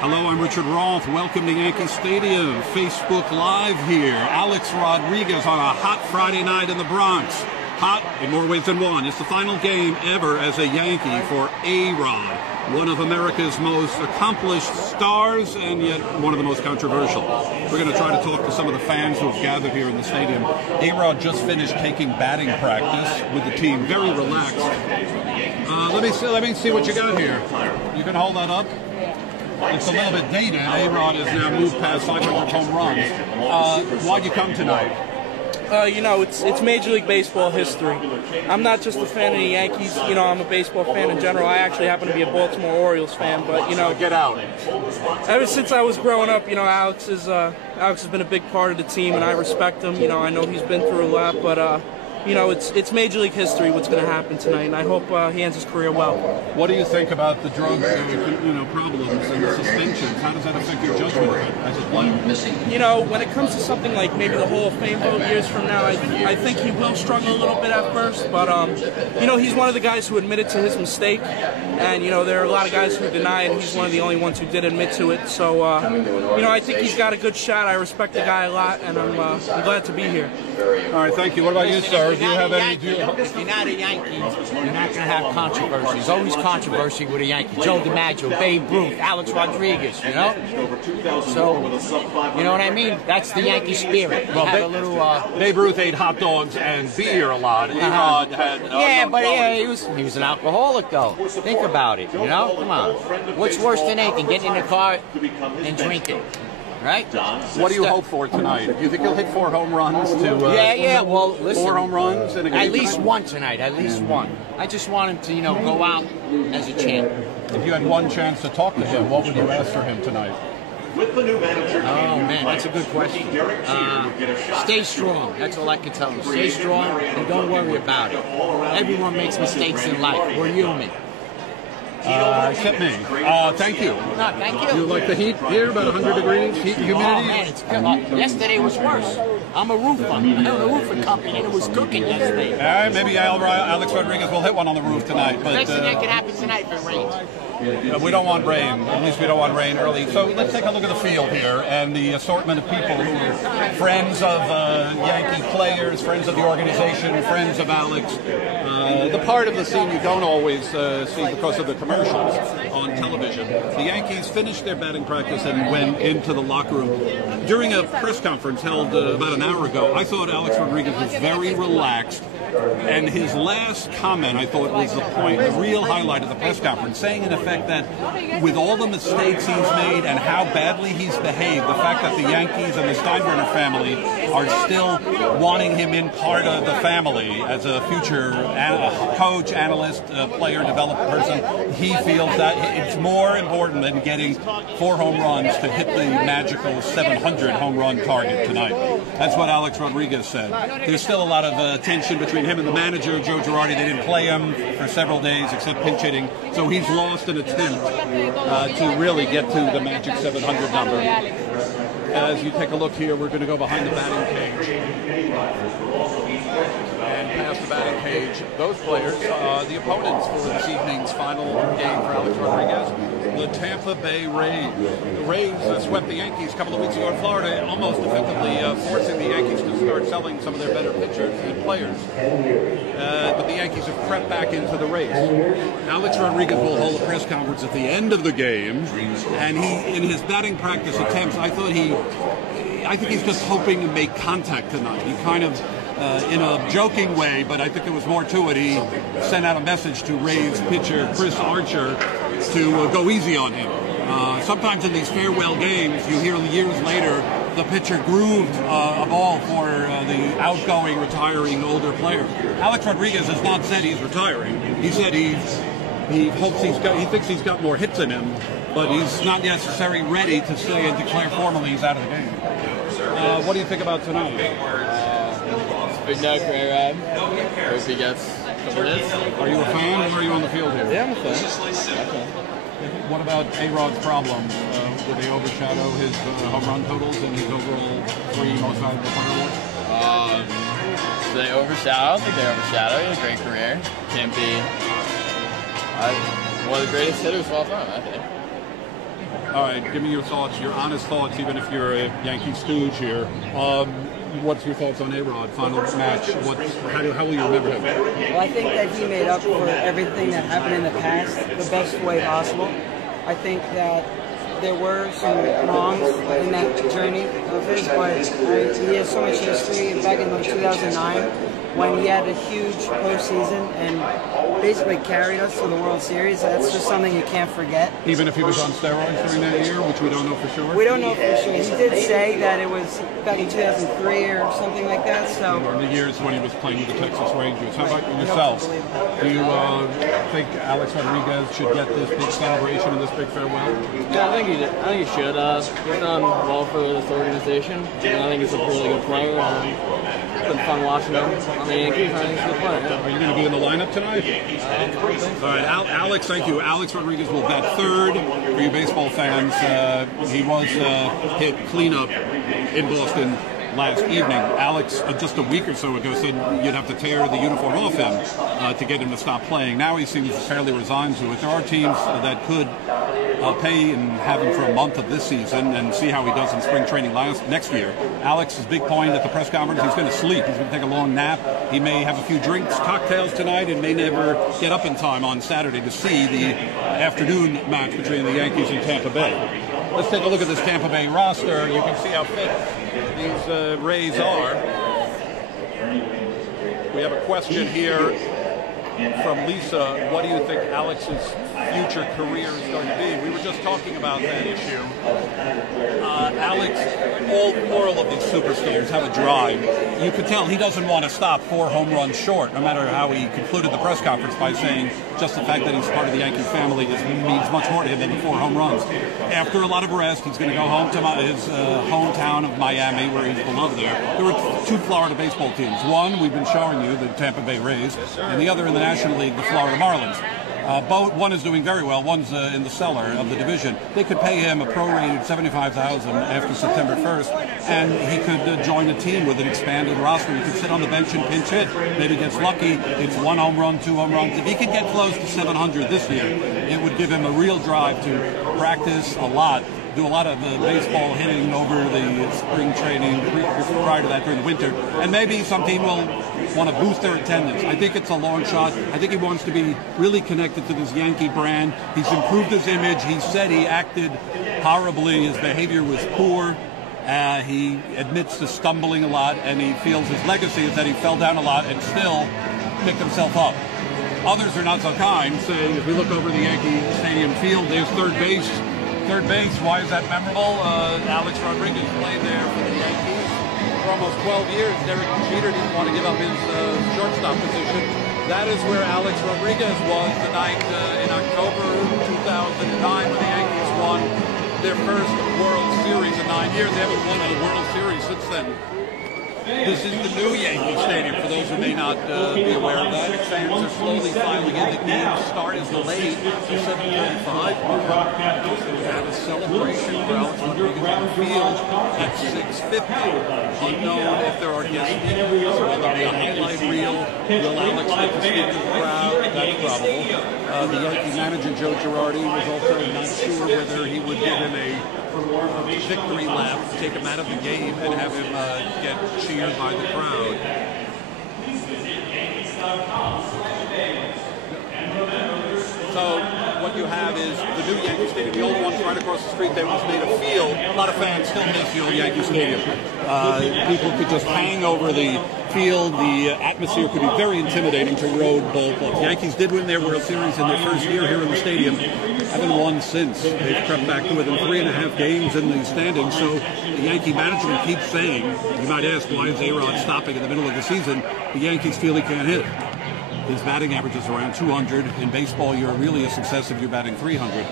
Hello, I'm Richard Roth. Welcome to Yankee Stadium. Facebook Live here. Alex Rodriguez on a hot Friday night in the Bronx. Hot in more ways than one. It's the final game ever as a Yankee for A-Rod, one of America's most accomplished stars and yet one of the most controversial. We're going to try to talk to some of the fans who have gathered here in the stadium. A-Rod just finished taking batting practice with the team, very relaxed. Let me see what you got here. You can hold that up. It's a little bit dated. A-Rod has now moved past 500 home runs. Why'd you come tonight? It's Major League Baseball history. I'm not just a fan of the Yankees. I'm a baseball fan in general. I actually happen to be a Baltimore Orioles fan, but get out. Ever since I was growing up, Alex has been a big part of the team, and I respect him. I know he's been through a lot, but it's Major League history what's going to happen tonight, and I hope he ends his career well. What do you think about the drug problems and the suspensions? How does that affect your judgment as a player? When it comes to something like maybe the Hall of Fame vote years from now, I think he will struggle a little bit at first, but he's one of the guys who admitted to his mistake, and there are a lot of guys who deny it. He's one of the only ones who did admit to it, so I think he's got a good shot. I respect the guy a lot, and I'm glad to be here. All right, thank you. What about you, sir? If you're not a Yankee, you're not going to have controversy. There's always controversy with a Yankee. Joe DiMaggio, Babe Ruth, Alex Rodriguez, So, you know what I mean? That's the Yankee spirit. Well, Babe Ruth ate hot dogs and beer a lot. A-Rod had... he was an alcoholic, though. Think about it, Come on. What's worse than anything? Getting in the car and drinking. Right? What do you hope for tonight? Do you think he'll hit 4 home runs to... Well, listen. 4 home runs in a game At least one tonight. At least one. I just want him to, go out as a champ. If you had one chance to talk to him, what would you ask for him tonight? Oh, man, that's a good question. Stay strong. That's all I can tell him. Stay strong and don't worry about it. Everyone makes mistakes in life. We're human. Except me. Thank you. No, thank you. You like the heat here? About 100 degrees? Heat and humidity? Oh, man, it's good. Yesterday was worse. I'm a roofer. I own a roofing company, and it was cooking yesterday. All right, maybe Alex Rodriguez will hit one on the roof tonight. But best thing that could happen tonight if it rains. We don't want rain. At least we don't want rain early. So let's take a look at the field here and the assortment of people who are friends of Yankee players, friends of the organization, friends of Alex. The part of the scene you don't always see because of the commercials on television. The Yankees finished their batting practice and went into the locker room. During a press conference held about an hour ago, I thought Alex Rodriguez was very relaxed. And his last comment, I thought, was the point, the real highlight of the press conference, saying in effect that with all the mistakes he's made and how badly he's behaved, the fact that the Yankees and the Steinbrenner family are still wanting him in part of the family as a future coach, analyst, player, developed person, he feels that it's more important than getting 4 home runs to hit the magical 700 home run target tonight. That's what Alex Rodriguez said. There's still a lot of tension between him and the manager, Joe Girardi. They didn't play him for several days except pinch hitting, so he's lost an attempt to really get to the magic 700 number. As you take a look here, we're going to go behind the batting cage. And past the batting cage, those players, the opponents for this evening's final game for Alex Rodriguez, the Tampa Bay Rays. The Rays swept the Yankees a couple of weeks ago in Florida, almost effectively forcing the Yankees to start selling some of their better pitchers and players. But the Yankees have crept back into the race. Alex Rodriguez will hold a press conference at the end of the game, and he, in his batting practice attempts, I think he's just hoping to make contact tonight. He kind of, in a joking way, but I think there was more to it, he sent out a message to Rays pitcher Chris Archer to go easy on him. Sometimes in these farewell games, you hear years later the pitcher grooved a ball for the outgoing, retiring older player. Alex Rodriguez has not said he's retiring. He said he thinks he's got more hits in him, but he's not necessarily ready to say and declare formally he's out of the game. What do you think about tonight? It's a big night for A-Rod. Hope he gets a couple hits. Are you a fan, or are you on the field here? Yeah, I'm a fan. Okay. What about A-Rod's problem? Did they overshadow his home run totals and his overall 3 most valuable player awards? Do they overshadow? I don't think they overshadow. He had a great career. Can't be one of the greatest hitters of all time, I think. All right, give me your thoughts, your honest thoughts, even if you're a Yankee stooge here. What's your thoughts on A-Rod, final match? How will you remember him? Well, I think that he made up for everything that happened in the past the best way possible. I think that there were some wrongs in that journey of his, but he has so much history. Back in 2009, when he had a huge postseason and basically carried us to the World Series, that's just something you can't forget. Even if he was on steroids during that year, which we don't know for sure? We don't know for sure. He did say that it was back in 2003 or something like that. So, or in the years when he was playing with the Texas Rangers. How about yourself? Do you think Alex Rodriguez should get this big celebration and this big farewell? Yeah, I think he should. He's done well for this organization. I think he's a really good player. It's been fun watching him on the Yankees. I think he's a good player. Are you going to be in the lineup tonight? All right, Alex, thank you. Alex Rodriguez will bat third for you baseball fans. He was hit cleanup in Boston last evening. Alex, just a week or so ago, said you'd have to tear the uniform off him to get him to stop playing. Now he seems fairly resigned to it. There are teams that could pay and have him for a month of this season and see how he does in spring training next year. Alex's big point at the press conference, he's going to sleep. He's going to take a long nap. He may have a few drinks, cocktails tonight, and may never get up in time on Saturday to see the afternoon match between the Yankees and Tampa Bay. Let's take a look at this Tampa Bay roster. You can see how fit these Rays are. We have a question here from Lisa. What do you think Alex's future career is going to be? We were just talking about that issue. Alex, all of these superstars have a drive. You could tell he doesn't want to stop 4 home runs short, no matter how he concluded the press conference by saying just the fact that he's part of the Yankee family means much more to him than the 4 home runs. After a lot of rest, he's going to go home to his hometown of Miami, where he's beloved there. There were 2 Florida baseball teams. One, we've been showing you, the Tampa Bay Rays, and the other in the National League, the Florida Marlins. One is doing very well. One's in the cellar of the division. They could pay him a prorated $75,000 after September 1st, and he could join a team with an expanded roster. He could sit on the bench and pinch hit. Maybe gets lucky. It's 1 home run, 2 home runs. If he could get close to 700 this year, it would give him a real drive to practice a lot, do a lot of baseball hitting over the spring training prior to that during the winter, and maybe some team will want to boost their attendance. I think it's a long shot. I think he wants to be really connected to this Yankee brand. He's improved his image. He said he acted horribly. His behavior was poor. He admits to stumbling a lot, and he feels his legacy is that he fell down a lot and still picked himself up. Others are not so kind, saying if we look over the Yankee Stadium field, there's third base. Third base, why is that memorable? Alex Rodriguez played there for the Yankees for almost 12 years. Derek Jeter didn't want to give up his shortstop position. That is where Alex Rodriguez was the night in October 2009 when the Yankees won their first World Series in 9 years. They haven't won a World Series since then. This is the new Yankee Stadium, for those who may not be aware of that. Fans are slowly filing in. The game start is delayed to 7:35. We have a celebration for Alex Rodriguez on the field at 6:50. Unknown if there are guest speakers or will there be a highlight reel. Will Alex get to speak to the crowd? That's probable. The Yankee manager, Joe Girardi, was also not sure whether he would give him a victory lap, take him out of the game, and have him get cheered by the crowd. So what you have is the new Yankee Stadium. The old one's right across the street. That was made of field. A lot of fans still miss the old Yankee Stadium. People could just hang over the field. The atmosphere could be very intimidating to road ball clubs. The Yankees did win their World Series in their first year here in the stadium. Haven't won since. They've crept back to within 3.5 games in the standings. So the Yankee management keeps saying, you might ask, why is A-Rod stopping in the middle of the season? The Yankees feel he can't hit. His batting average is around 200. In baseball, you're really a success if you're batting 300.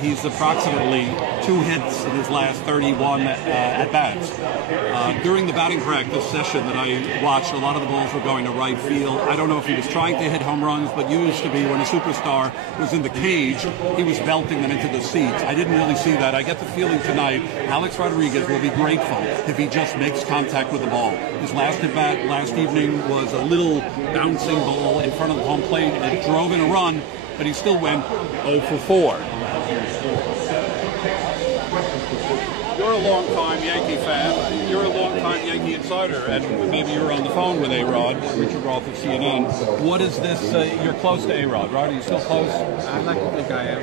He's approximately 2 hits in his last 31 at-bats. During the batting practice session that I watched, a lot of the balls were going to right field. I don't know if he was trying to hit home runs, but used to be when a superstar was in the cage, he was belting them into the seats. I didn't really see that. I get the feeling tonight Alex Rodriguez will be grateful if he just makes contact with the ball. His last at-bat last evening was a little bouncing ball in front of the home plate. It drove in a run, but he still went 0 for 4. You're a long-time Yankee fan. You're a long-time Yankee insider, and maybe you were on the phone with A-Rod, Richard Roth of CNN. What is this? You're close to A-Rod, right? Are you still close? I'd like to think I am.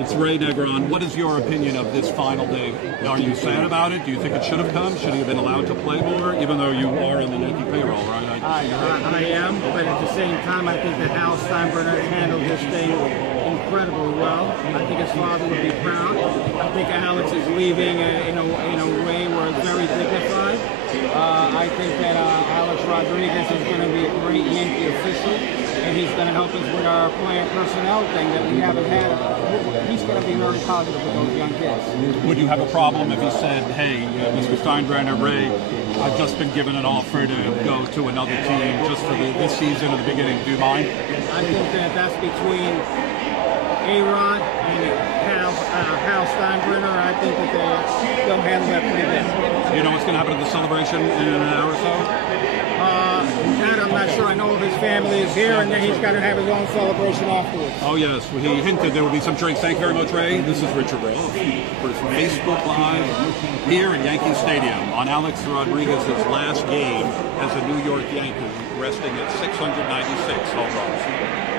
It's Ray Negron. What is your opinion of this final day? Are you sad about it? Do you think it should have come? Should he have been allowed to play more, even though you are on the Yankee payroll, right? I am, but at the same time, I think that Hal Steinbrenner handled this thing incredibly well. I think his father would be proud. I think Alex is leaving in a way where it's very dignified. I think that Alex Rodriguez is going to be a great Yankee official, and he's going to help us with our player personnel thing that we haven't had. He's going to be very positive with those young kids. Would you have a problem if he said, hey, Mr. Steinbrenner, Ray, I've just been given an offer to go to another team just for this season at the beginning. Do you mind? I think that that's between A-Rod and Hal Steinbrenner. I think that they'll handle that pretty good. You know what's going to happen at the celebration in an hour or so? That I'm not sure. I know his family is here, and then he's got to have his own celebration afterwards. Oh, yes. He hinted there would be some drinks. Thank you very much, Ray. This is Richard Roth for Facebook Live here at Yankee Stadium on Alex Rodriguez's last game as a New York Yankee, resting at 696 home runs.